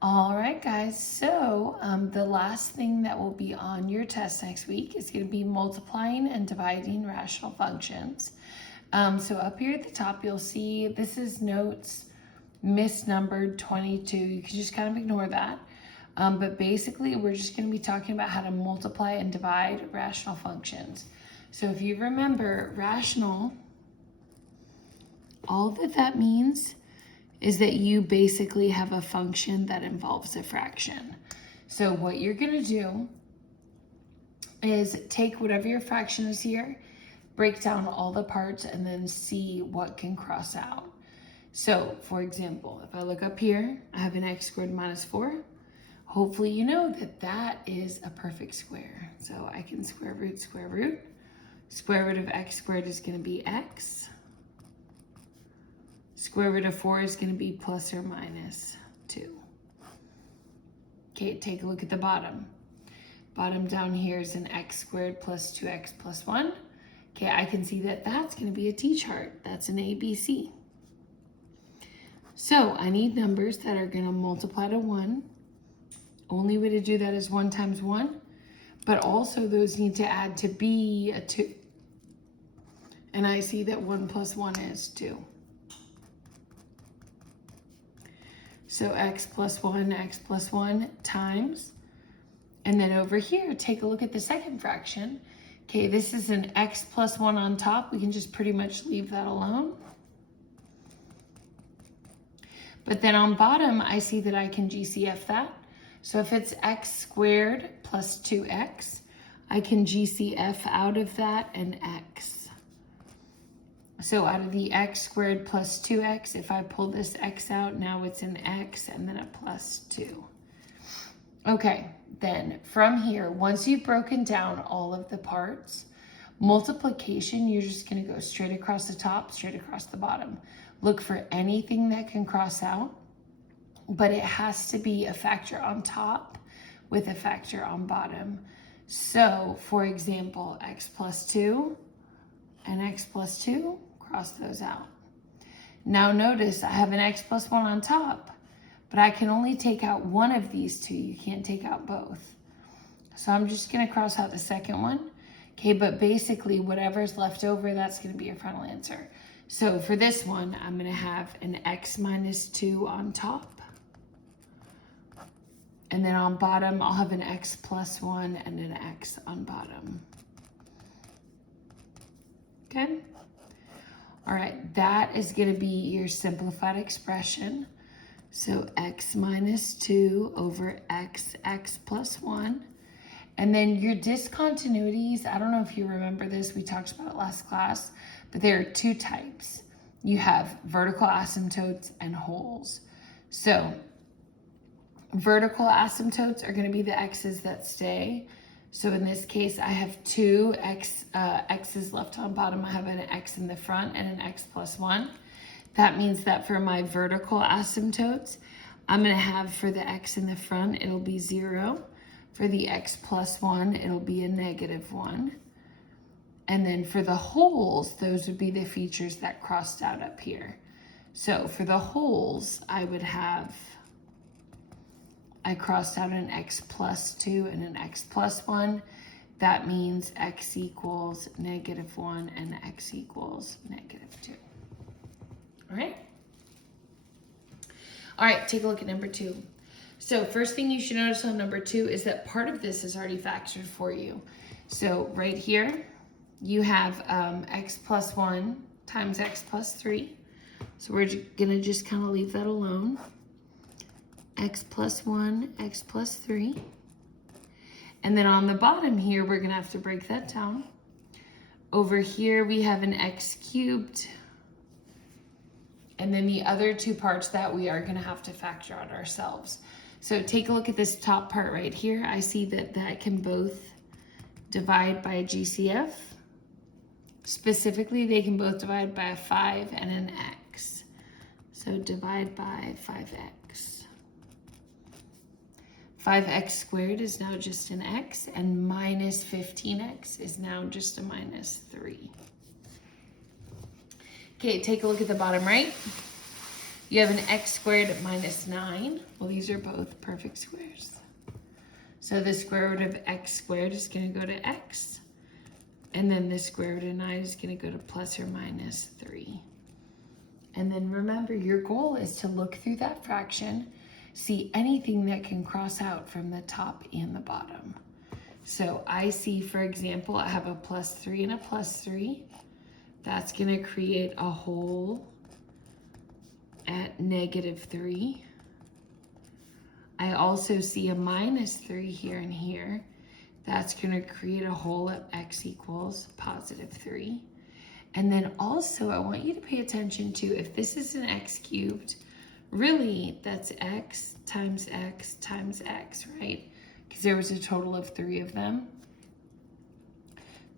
All right, guys, so the last thing that will be on your test next week is going to be multiplying and dividing rational functions. So up here at the top, you'll see this is notes misnumbered 22. You can just kind of ignore that. But basically, we're just going to be talking about how to multiply and divide rational functions. So if you remember, rational, all that means is that you basically have a function that involves a fraction. So what you're going to do is take whatever your fraction is here, break down all the parts, and then see what can cross out. So, for example, if I look up here, I have an x squared minus 4. Hopefully you know that that is a perfect square. So I can square root, square root. Square root of x squared is going to be x. Square root of 4 is going to be plus or minus 2. Okay, take a look at the bottom. Bottom down here is an x squared plus 2x plus 1. Okay, I can see that that's going to be a t-chart. That's an ABC. So I need numbers that are going to multiply to 1. Only way to do that is 1 times 1. But also those need to add to be a 2. And I see that 1 plus 1 is 2. So x plus 1 times. And then over here, take a look at the second fraction. Okay, this is an x plus 1 on top. We can just pretty much leave that alone. But then on bottom, I see that I can GCF that. So if it's x squared plus 2x, I can GCF out of that an x. So out of the x squared plus 2x, if I pull this x out, now it's an x and then a plus 2. Okay, then from here, once you've broken down all of the parts, multiplication, you're just going to go straight across the top, straight across the bottom. Look for anything that can cross out, but it has to be a factor on top with a factor on bottom. So, for example, x plus 2 and x plus 2, cross those out. Now notice I have an x plus 1 on top, but I can only take out one of these two. You can't take out both. So I'm just going to cross out the second one. Okay, but basically whatever's left over, that's going to be your final answer. So for this one, I'm going to have an x minus 2 on top. And then on bottom, I'll have an x plus 1 and an x on bottom. Okay? All right, that is going to be your simplified expression. So x minus 2 over x plus 1. And then your discontinuities, I don't know if you remember this, we talked about it last class, but there are two types. You have vertical asymptotes and holes. So vertical asymptotes are going to be the x's that stay. So in this case, I have two x's left on bottom. I have an x in the front and an x plus 1. That means that for my vertical asymptotes, I'm going to have for the x in the front, it'll be 0. For the x plus 1, it'll be a negative 1. And then for the holes, those would be the features that crossed out up here. So for the holes, I crossed out an x plus 2 and an x plus 1. That means x equals negative 1 and x equals negative 2. All right? All right, take a look at number 2. So first thing you should notice on number 2 is that part of this is already factored for you. So right here, you have x plus 1 times x plus 3. So we're going to just kind of leave that alone. X plus 1, x plus 3. And then on the bottom here, we're going to have to break that down. Over here, we have an x cubed. And then the other two parts that we are going to have to factor out ourselves. So take a look at this top part right here. I see that that can both divide by a GCF. Specifically, they can both divide by a 5 and an x. So divide by 5x. 5x squared is now just an x, and minus 15x is now just a minus 3. Okay, take a look at the bottom right. You have an x squared minus 9. Well, these are both perfect squares. So the square root of x squared is going to go to x. And then the square root of 9 is going to go to plus or minus 3. And then remember, your goal is to look through that fraction, see anything that can cross out from the top and the bottom. So I see, for example, I have a plus 3 and a plus 3. That's going to create a whole at negative 3. I also see a minus 3 here and here. That's going to create a whole at x equals positive 3. And then also I want you to pay attention to, if this is an x cubed, really that's x times x times x, right? Because there was a total of 3 of them.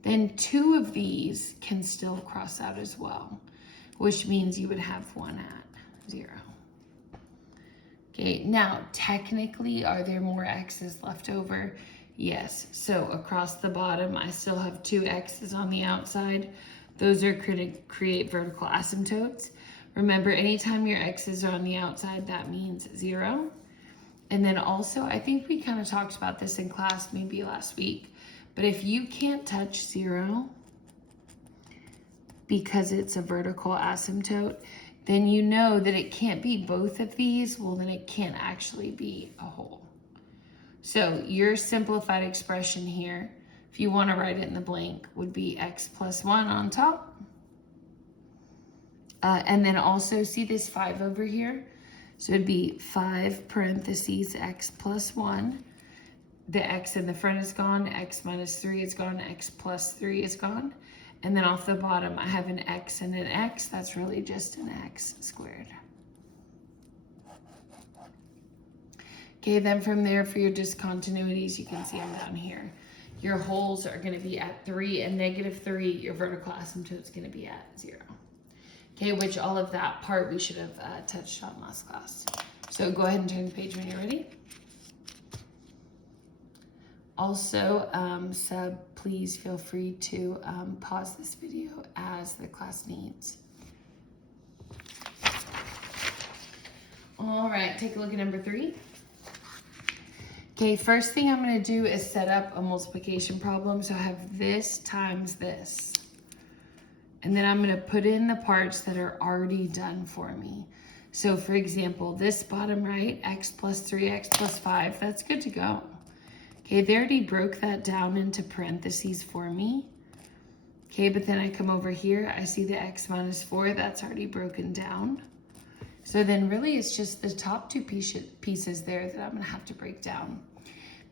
Then 2 of these can still cross out as well, which means you would have 1 at 0. Okay, now technically, are there more x's left over? Yes, so across the bottom, I still have 2 x's on the outside. Those are going to create vertical asymptotes. Remember, anytime your x's are on the outside, that means 0. And then also, I think we kind of talked about this in class maybe last week, but if you can't touch 0 because it's a vertical asymptote, then you know that it can't be both of these. Well, then it can't actually be a whole. So your simplified expression here, if you want to write it in the blank, would be x plus 1 on top. And then also see this 5 over here? So it'd be 5 parentheses x plus 1. The x in the front is gone, x minus 3 is gone, x plus 3 is gone. And then off the bottom, I have an x and an x. That's really just an x squared. Okay, then from there, for your discontinuities, you can see them down here. Your wholes are going to be at 3 and negative 3. Your vertical asymptote is going to be at 0. Okay, which all of that part we should have touched on last class. So go ahead and turn the page when you're ready. Also, sub, please feel free to pause this video as the class needs. All right, take a look at number 3. Okay, first thing I'm going to do is set up a multiplication problem. So I have this times this. And then I'm going to put in the parts that are already done for me. So for example, this bottom right, x plus 3, x plus 5, that's good to go. Okay, they already broke that down into parentheses for me. Okay, but then I come over here, I see the x minus 4, that's already broken down. So then really it's just the top 2 pieces there that I'm gonna have to break down.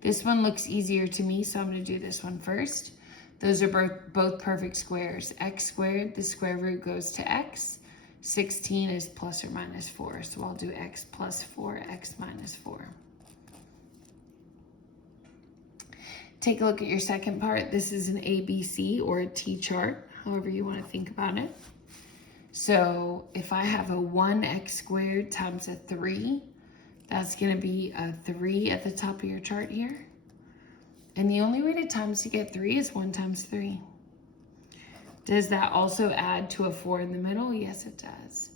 This one looks easier to me, so I'm gonna do this one first. Those are both perfect squares. X squared, the square root goes to x. 16 is plus or minus 4, so I'll do x plus 4, x minus 4. Take a look at your second part. This is an ABC or a T-chart, however you want to think about it. So if I have a 1x squared times a 3, that's going to be a 3 at the top of your chart here. And the only way to times to get 3 is 1 times 3. Does that also add to a 4 in the middle? Yes, it does.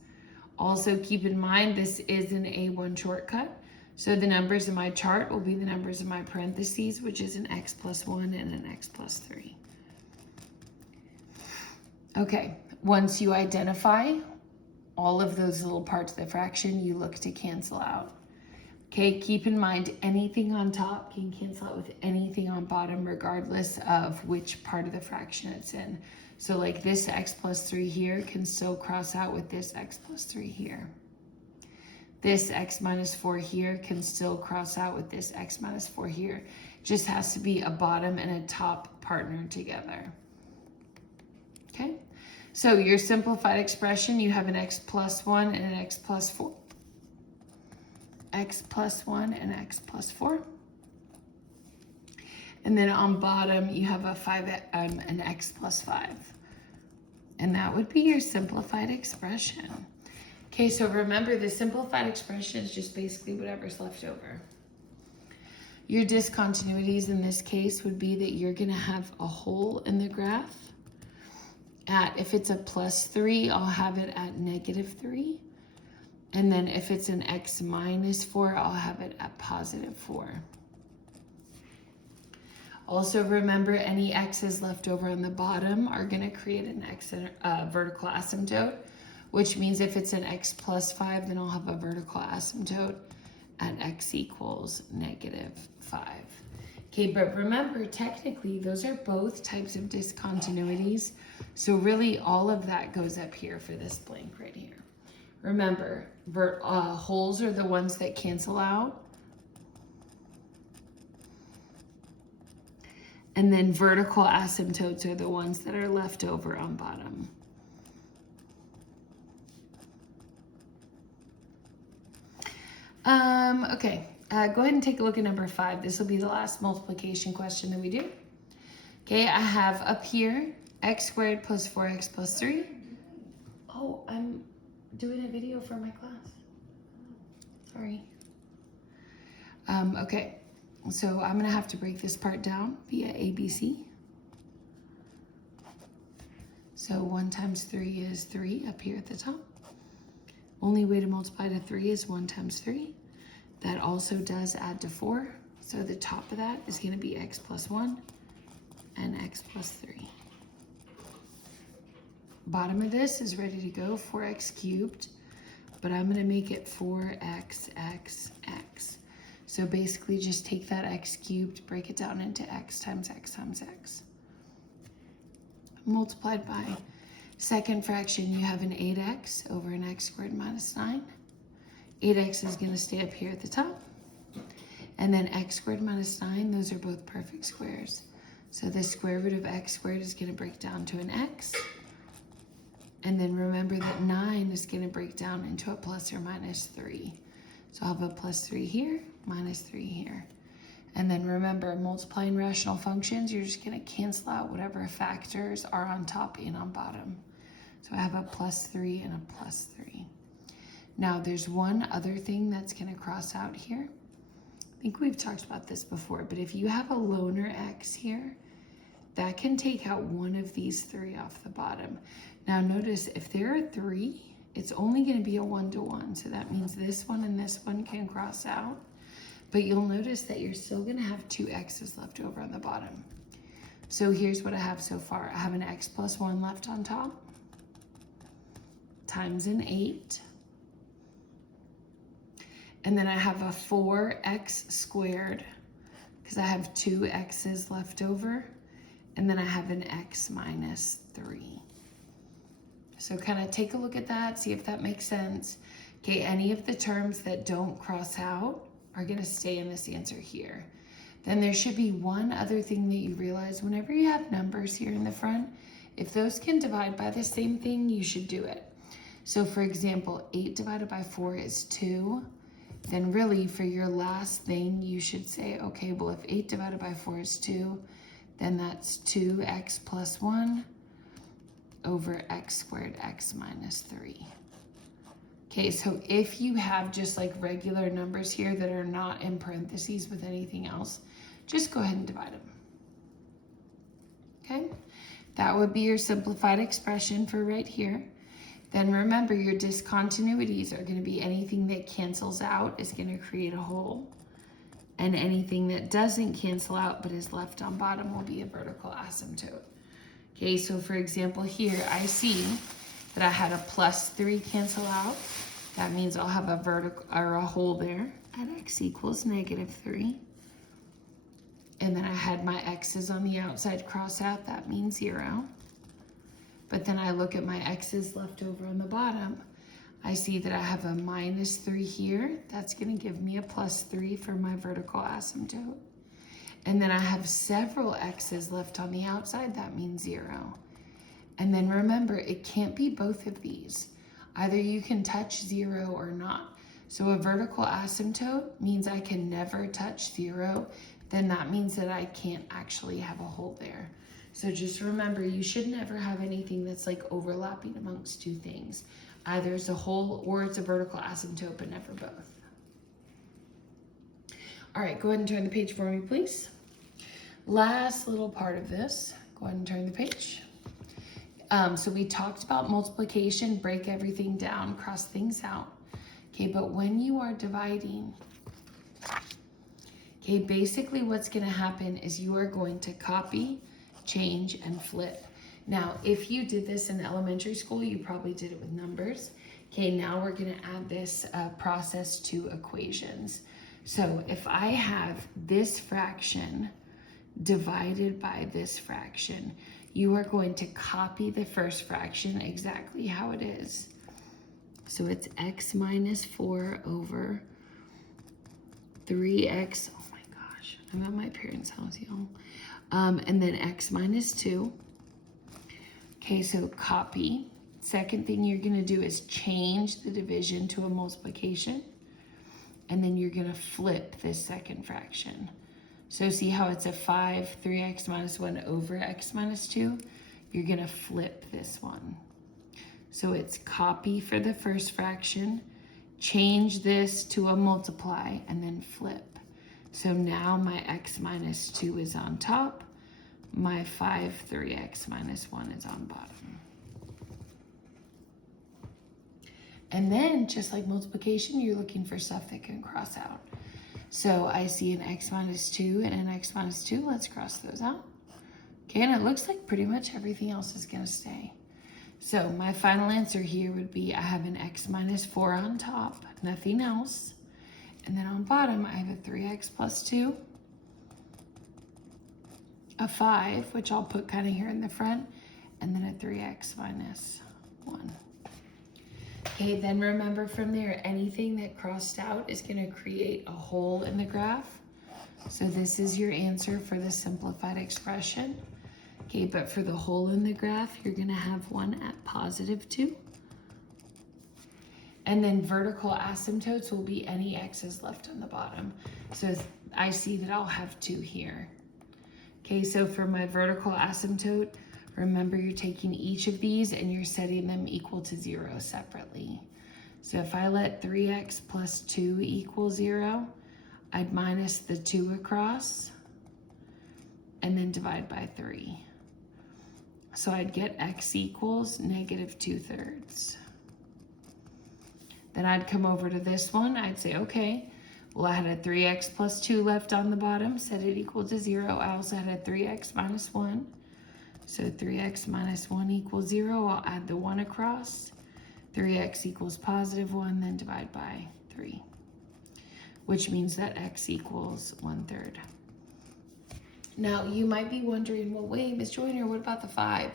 Also keep in mind this is an A1 shortcut. So the numbers in my chart will be the numbers in my parentheses, which is an x plus 1 and an x plus 3. Okay, once you identify all of those little parts of the fraction, you look to cancel out. Okay, keep in mind anything on top can cancel out with anything on bottom regardless of which part of the fraction it's in. So like this x plus 3 here can still cross out with this x plus 3 here. This x minus 4 here can still cross out with this x minus 4 here. Just has to be a bottom and a top partner together. Okay, so your simplified expression, you have an x plus 1 and an x plus 4. X plus 1 and x plus 4. And then on bottom, you have a an x plus 5. And that would be your simplified expression. Okay, so remember the simplified expression is just basically whatever's left over. Your discontinuities in this case would be that you're gonna have a hole in the graph. If it's a plus 3, I'll have it at negative 3. And then if it's an x minus 4, I'll have it at positive 4. Also remember, any x's left over on the bottom are going to create an vertical asymptote, which means if it's an x plus 5, then I'll have a vertical asymptote at x equals negative 5. Okay, but remember, technically, those are both types of discontinuities. So really, all of that goes up here for this blank right here. Remember, holes are the ones that cancel out. And then vertical asymptotes are the ones that are left over on bottom. Okay, go ahead and take a look at number 5. This will be the last multiplication question that we do. Okay, I have up here x squared plus 4x plus 3. Oh, I'm doing a video for my class. Sorry. Okay, so I'm going to have to break this part down via ABC. So 1 times 3 is 3 up here at the top. Only way to multiply to 3 is 1 times 3. That also does add to 4. So the top of that is going to be x plus 1 and x plus 3. Bottom of this is ready to go, 4x cubed, but I'm going to make it 4x, x, x. So basically just take that x cubed, break it down into x times x times x. Multiplied by second fraction, you have an 8x over an x squared minus 9. 8x is going to stay up here at the top. And then x squared minus 9, those are both perfect squares. So the square root of x squared is going to break down to an x. And then remember that 9 is going to break down into a plus or minus 3. So I'll have a plus 3 here, minus 3 here. And then remember, multiplying rational functions, you're just going to cancel out whatever factors are on top and on bottom. So I have a plus 3 and a plus 3. Now there's one other thing that's going to cross out here. I think we've talked about this before, but if you have a loner x here, that can take out one of these 3 off the bottom. Now notice, if there are 3, it's only going to be a 1-to-1. So that means this one and this one can cross out. But you'll notice that you're still going to have 2 x's left over on the bottom. So here's what I have so far. I have an x plus 1 left on top times an 8. And then I have a 4x squared because I have 2 x's left over. And then I have an x minus 3. So kind of take a look at that, see if that makes sense. Okay, any of the terms that don't cross out are going to stay in this answer here. Then there should be one other thing that you realize whenever you have numbers here in the front, if those can divide by the same thing, you should do it. So for example, 8 divided by 4 is 2. Then really for your last thing, you should say, okay, well if 8 divided by 4 is 2, then that's 2x plus 1 over x squared x minus 3. Okay, so if you have just like regular numbers here that are not in parentheses with anything else, just go ahead and divide them. Okay, that would be your simplified expression for right here. Then remember, your discontinuities are going to be anything that cancels out is going to create a hole. And anything that doesn't cancel out but is left on bottom will be a vertical asymptote. Okay, so for example here, I see that I had a plus 3 cancel out. That means I'll have a vertical or a hole there at x equals negative 3. And then I had my x's on the outside cross out. That means 0. But then I look at my x's left over on the bottom. I see that I have a minus 3 here. That's going to give me a plus 3 for my vertical asymptote. And then I have several x's left on the outside. That means 0. And then remember, it can't be both of these. Either you can touch 0 or not. So a vertical asymptote means I can never touch 0. Then that means that I can't actually have a hole there. So just remember, you should never have anything that's like overlapping amongst 2 things. Either it's a hole or it's a vertical asymptote, but never both. All right, go ahead and turn the page for me, please. Last little part of this, go ahead and turn the page. So we talked about multiplication, break everything down, cross things out. Okay, but when you are dividing, okay, basically what's going to happen is you are going to copy, change, and flip. Now, if you did this in elementary school, you probably did it with numbers. Okay, now we're going to add this process to equations. So if I have this fraction divided by this fraction, you are going to copy the first fraction exactly how it is. So it's x minus 4 over 3x, oh my gosh, I'm at my parents' house, y'all. And then x minus 2. Okay, so copy. Second thing you're gonna do is change the division to a multiplication. And then you're gonna flip this second fraction. So see how it's a 5, 3x minus 1 over x minus 2? You're gonna flip this one. So it's copy for the first fraction, change this to a multiply, and then flip. So now my x minus 2 is on top, my 5, 3x minus 1 is on bottom. And then, just like multiplication, you're looking for stuff that can cross out. So I see an x minus 2 and an x minus 2. Let's cross those out. Okay, and it looks like pretty much everything else is going to stay. So my final answer here would be I have an x minus 4 on top, nothing else. And then on bottom, I have a 3x plus 2, a 5, which I'll put kind of here in the front, and then a 3x minus 1. Okay, then remember from there, anything that crossed out is going to create a hole in the graph. So this is your answer for the simplified expression. Okay, but for the hole in the graph, you're going to have one at positive 2. And then vertical asymptotes will be any x's left on the bottom. So I see that I'll have 2 here. Okay, so for my vertical asymptote, remember you're taking each of these and you're setting them equal to 0 separately. So if I let 3x plus 2 equal 0, I'd minus the 2 across and then divide by 3. So I'd get x equals negative 2/3. Then I'd come over to this one, I'd say, okay, well I had a 3x plus 2 left on the bottom, set it equal to 0. I also had a 3x minus 1. So 3x minus 1 equals 0. I'll add the 1 across. 3x equals positive 1, then divide by 3. Which means that x equals 1/3. Now you might be wondering, well wait, Ms. Joyner, what about the 5?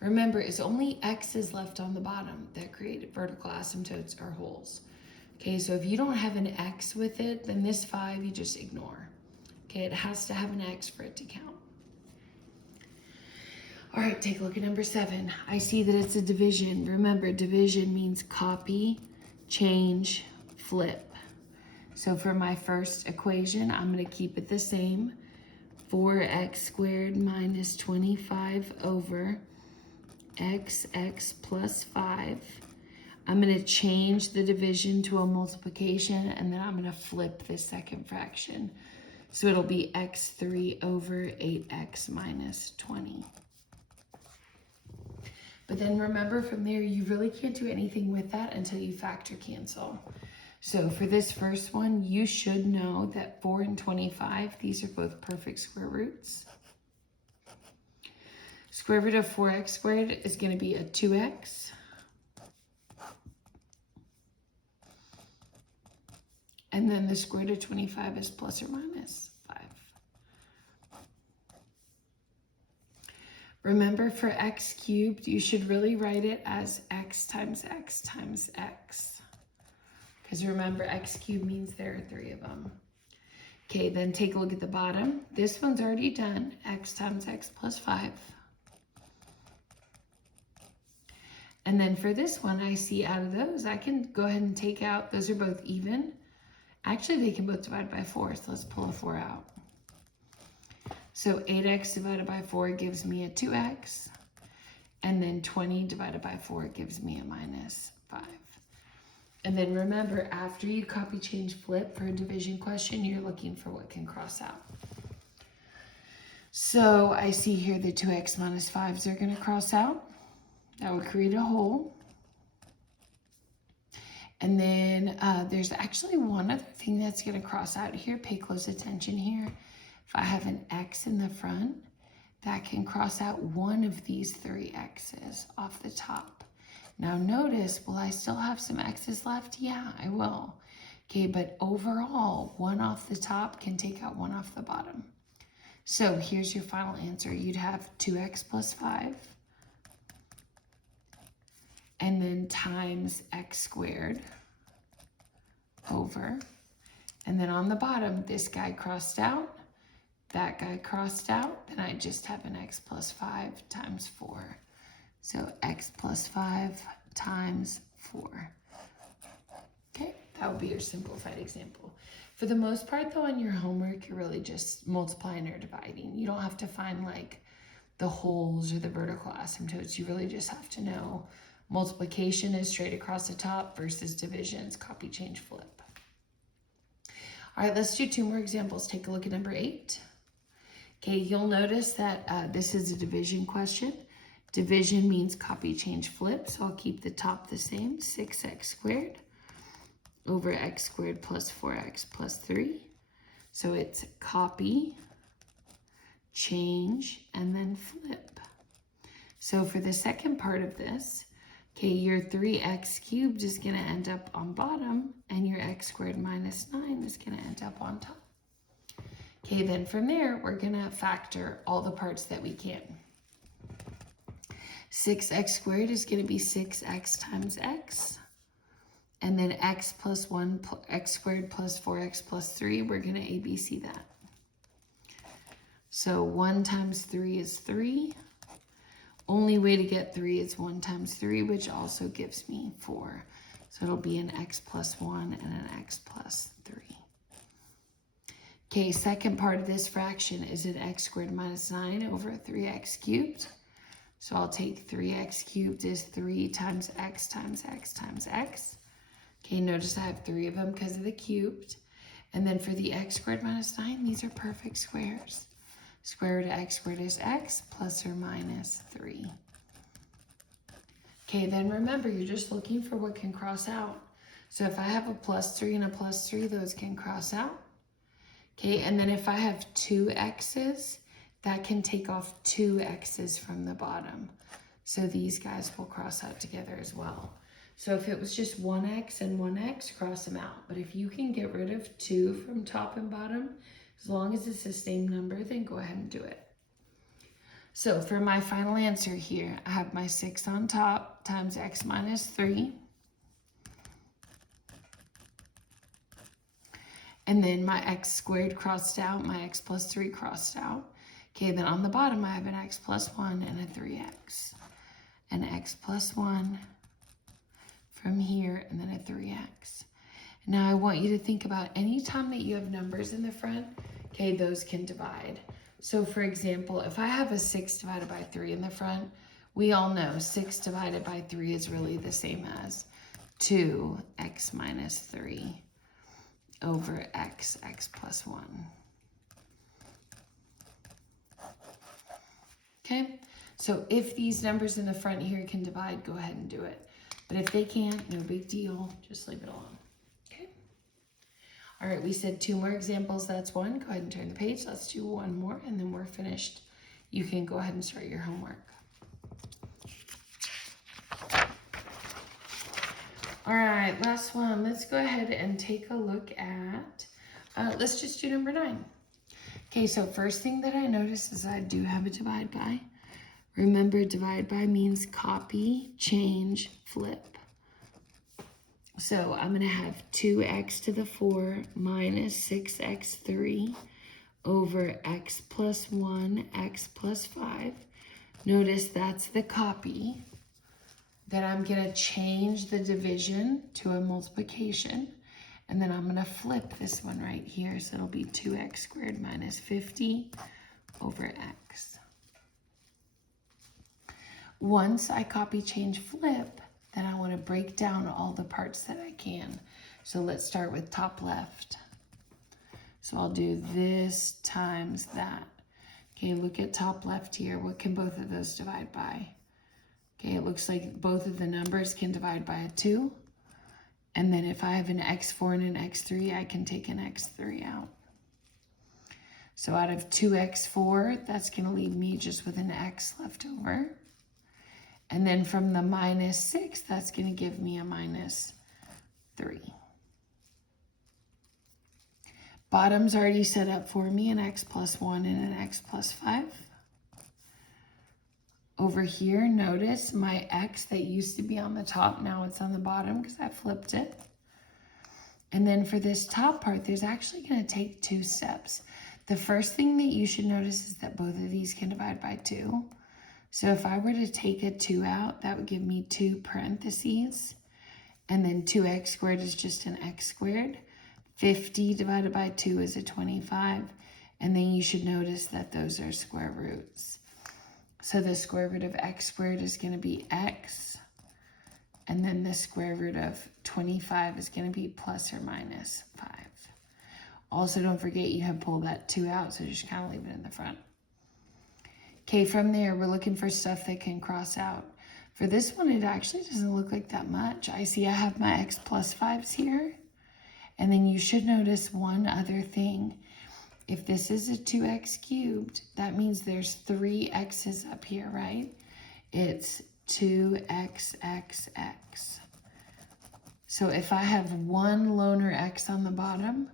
Remember, it's only x's left on the bottom that create vertical asymptotes or holes. Okay, so if you don't have an x with it, then this 5 you just ignore. Okay, it has to have an x for it to count. All right, take a look at number 7. I see that it's a division. Remember, division means copy, change, flip. So for my first equation, I'm going to keep it the same. 4x squared minus 25 over x plus 5. I'm going to change the division to a multiplication, and then I'm going to flip this second fraction. So it'll be x3 over 8x minus 20. But then remember from there, you really can't do anything with that until you factor cancel. So for this first one, you should know that 4 and 25, these are both perfect square roots. Square root of 4x squared is going to be a 2x. And then the square root of 25 is plus or minus 5. Remember, for x cubed, you should really write it as x times x times x. Because remember, x cubed means there are 3 of them. Okay, then take a look at the bottom. This one's already done, x times x plus 5. And then for this one, I see out of those, I can go ahead and take out, those are both even. Actually, they can both divide by 4, so let's pull a 4 out. So 8x divided by 4 gives me a 2x. And then 20 divided by 4 gives me a minus 5. And then remember, after you copy, change, flip for a division question, you're looking for what can cross out. So I see here the 2x minus 5s are going to cross out. That would create a hole. And then there's actually one other thing that's going to cross out here. Pay close attention here. If I have an X in the front, that can cross out one of these 3 X's off the top. Now notice, will I still have some X's left? Yeah, I will. Okay, but overall, 1 off the top can take out 1 off the bottom. So here's your final answer. You'd have 2x plus 5, and then times x squared over, and then on the bottom, this guy crossed out, that guy crossed out, then I just have an x plus 5 times 4. So x plus 5 times 4. Okay, that would be your simplified example. For the most part though, on your homework, you're really just multiplying or dividing. You don't have to find like the wholes or the vertical asymptotes. You really just have to know multiplication is straight across the top versus divisions, copy, change, flip. All right, let's do 2 more examples. Take a look at number 8. Okay, you'll notice that this is a division question. Division means copy, change, flip. So I'll keep the top the same, 6x squared over x squared plus 4x plus 3. So it's copy, change, and then flip. So for the second part of this, okay, your 3x cubed is going to end up on bottom, and your x squared minus 9 is going to end up on top. Okay, then from there, we're going to factor all the parts that we can. 6x squared is going to be 6x times x. And then x plus 1, x squared plus 4x plus 3, we're going to ABC that. So 1 times 3 is 3. Only way to get 3 is 1 times 3, which also gives me 4. So it'll be an x plus 1 and an x plus 3. Okay, second part of this fraction is an x squared minus 9 over 3x cubed. So I'll take 3x cubed is 3 times x times x times x. Okay, notice I have 3 of them because of the cubed. And then for the x squared minus 9, these are perfect squares. Square root of x squared is x plus or minus 3. Okay, then remember, you're just looking for what can cross out. So if I have a plus 3 and a plus 3, those can cross out. Okay, and then if I have 2 x's, that can take off 2 x's from the bottom. So these guys will cross out together as well. So if it was just 1x and 1x, cross them out. But if you can get rid of 2 from top and bottom, as long as it's the same number, then go ahead and do it. So for my final answer here, I have my 6 on top times x minus 3. And then my x squared crossed out, my x plus 3 crossed out. Okay, then on the bottom, I have an x plus 1 and a 3x. An x plus 1 from here, and then a 3x. Now I want you to think about any time that you have numbers in the front, okay, those can divide. So for example, if I have a 6 divided by 3 in the front, we all know 6 divided by 3 is really the same as 2x minus 3 over x plus 1. Okay, so if these numbers in the front here can divide, go ahead and do it. But if they can't, no big deal, just leave it alone. Okay. All right, we said 2 more examples, that's 1. Go ahead and turn the page. Let's do 1 more and then we're finished. You can go ahead and start your homework. All right, last one. Let's go ahead and take a look at, let's just do number 9. Okay, so first thing that I noticed is I do have a divide by. Remember, divide by means copy, change, flip. So I'm going to have 2x to the 4 minus 6x3 over x plus 1, x plus 5. Notice that's the copy. Then I'm going to change the division to a multiplication. And then I'm going to flip this one right here. So it'll be 2x squared minus 50 over x. Once I copy, change, flip, then I want to break down all the parts that I can. So let's start with top left. So I'll do this times that. Okay, look at top left here. What can both of those divide by? Okay, it looks like both of the numbers can divide by a 2. And then if I have an x4 and an x3, I can take an x3 out. So out of 2x4, that's going to leave me just with an x left over. And then from the -6, that's going to give me a -3. Bottom's already set up for me, an x plus 1 and an x plus 5. Over here, notice my x that used to be on the top, now it's on the bottom because I flipped it. And then for this top part, there's actually going to take 2 steps. The first thing that you should notice is that both of these can divide by 2. So if I were to take a 2 out, that would give me 2 parentheses. And then 2x squared is just an x squared. 50 divided by 2 is a 25. And then you should notice that those are square roots. So the square root of x squared is going to be x. And then the square root of 25 is going to be plus or minus 5. Also, don't forget you have pulled that 2 out, so just kind of leave it in the front. Okay, from there, we're looking for stuff that can cross out. For this one, it actually doesn't look like that much. I see I have my x plus 5s here. And then you should notice one other thing. If this is a 2x cubed, that means there's 3 x's up here, right? It's 2xxx. So if I have one loner x on the bottom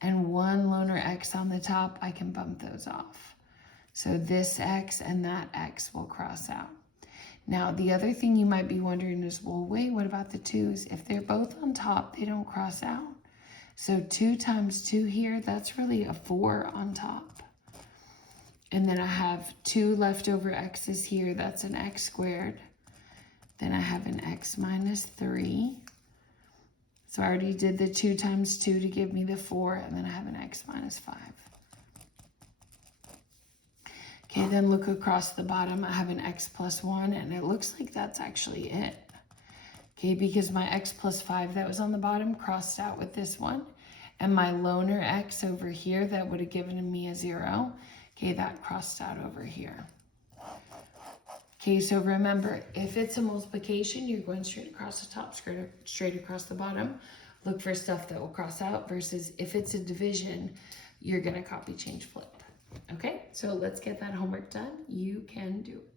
and one loner x on the top, I can bump those off. So this x and that x will cross out. Now, the other thing you might be wondering is, well, wait, what about the 2's? If they're both on top, they don't cross out. So 2 times 2 here, that's really a 4 on top. And then I have 2 leftover x's here, that's an x squared. Then I have an x minus 3. So I already did the 2 times 2 to give me the 4, and then I have an x minus 5. Okay, then look across the bottom. I have an x plus 1, and it looks like that's actually it. Okay, because my x plus 5 that was on the bottom crossed out with this one, and my loner x over here that would have given me a 0, okay, that crossed out over here. Okay, so remember, if it's a multiplication, you're going straight across the top, straight across the bottom. Look for stuff that will cross out, versus if it's a division, you're going to copy, change, flip. Okay, so let's get that homework done. You can do it.